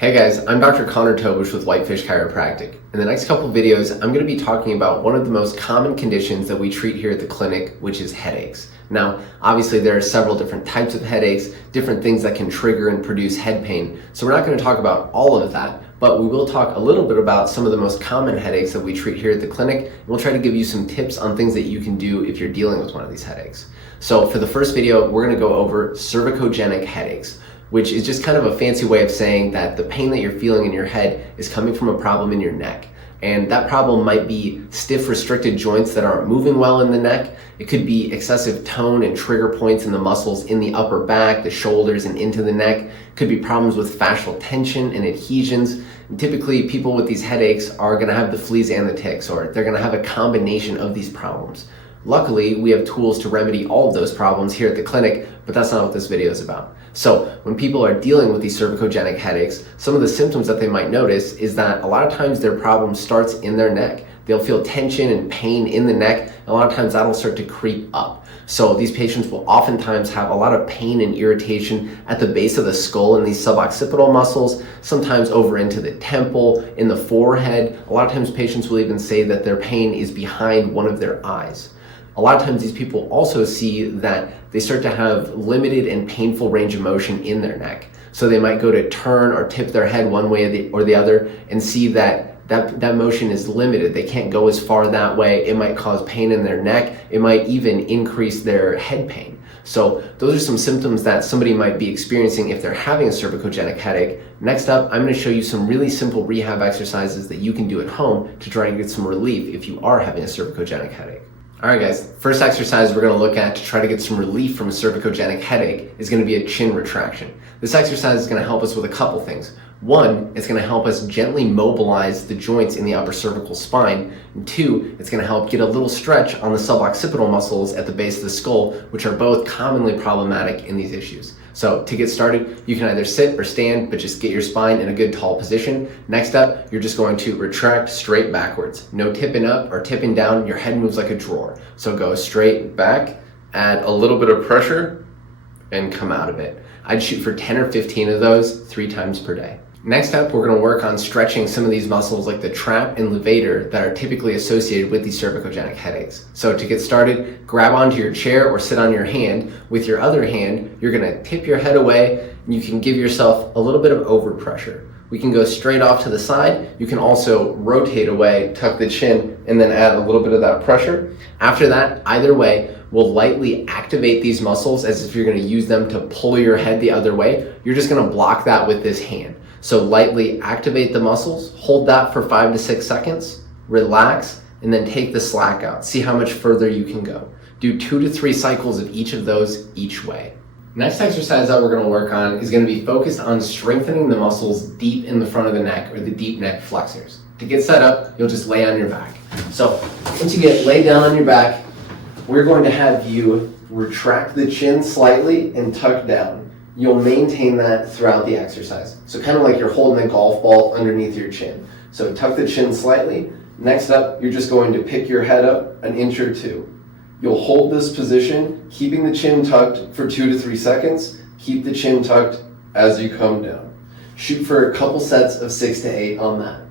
Hey guys, I'm Dr. Tobisch with Whitefish Chiropractic. In the next couple videos, I'm going to be talking about one of the most common conditions that we treat here at the clinic, which is headaches. Now, obviously there are several different types of headaches, different things that can trigger and produce head pain. So we're not going to talk about all of that, but we will talk a little bit about some of the most common headaches that we treat here at the clinic, and we'll try to give you some tips on things that you can do if you're dealing with one of these headaches. So for the first video, we're going to go over cervicogenic headaches, which is just kind of a fancy way of saying that the pain that you're feeling in your head is coming from a problem in your neck. And that problem might be stiff, restricted joints that aren't moving well in the neck. It could be excessive tone and trigger points in the muscles in the upper back, the shoulders, and into the neck. It could be problems with fascial tension and adhesions. And typically, people with these headaches are going to have the fleas and the ticks, or they're going to have a combination of these problems. Luckily, we have tools to remedy all of those problems here at the clinic, but that's not what this video is about. So when people are dealing with these cervicogenic headaches, some of the symptoms that they might notice is that a lot of times their problem starts in their neck. They'll feel tension and pain in the neck, and a lot of times that'll start to creep up. So these patients will oftentimes have a lot of pain and irritation at the base of the skull in these suboccipital muscles, sometimes over into the temple, in the forehead. A lot of times patients will even say that their pain is behind one of their eyes. A lot of times these people also see that they start to have limited and painful range of motion in their neck. So they might go to turn or tip their head one way or the other and see that motion is limited. They can't go as far that way. It might cause pain in their neck. It might even increase their head pain. So those are some symptoms that somebody might be experiencing if they're having a cervicogenic headache. Next up, I'm going to show you some really simple rehab exercises that you can do at home to try and get some relief if you are having a cervicogenic headache. Alright guys, first exercise we're going to look at to try to get some relief from a cervicogenic headache is going to be a chin retraction. This exercise is going to help us with a couple things. One, it's going to help us gently mobilize the joints in the upper cervical spine. And two, it's going to help get a little stretch on the suboccipital muscles at the base of the skull, which are both commonly problematic in these issues. So to get started, you can either sit or stand, but just get your spine in a good tall position. Next up, you're just going to retract straight backwards. No tipping up or tipping down. Your head moves like a drawer. So go straight back, add a little bit of pressure, and come out of it. I'd shoot for 10 or 15 of those 3 times per day. Next up, we're going to work on stretching some of these muscles like the trap and levator that are typically associated with these cervicogenic headaches. So to get started, grab onto your chair or sit on your hand. With your other hand, you're going to tip your head away and you can give yourself a little bit of overpressure. We can go straight off to the side. You can also rotate away, tuck the chin, and then add a little bit of that pressure. After that, either way, we'll lightly activate these muscles as if you're going to use them to pull your head the other way. You're just going to block that with this hand. So lightly activate the muscles, hold that for 5 to 6 seconds, relax, and then take the slack out. See how much further you can go. Do 2 to 3 cycles of each of those each way. Next exercise that we're going to work on is going to be focused on strengthening the muscles deep in the front of the neck, or the deep neck flexors. To get set up, you'll just lay on your back. So once you get laid down on your back, we're going to have you retract the chin slightly and tuck down. You'll maintain that throughout the exercise. So kind of like you're holding a golf ball underneath your chin. So tuck the chin slightly. Next up, you're just going to pick your head up an inch or 2. You'll hold this position, keeping the chin tucked for 2 to 3 seconds. Keep the chin tucked as you come down. Shoot for a couple sets of 6 to 8 on that.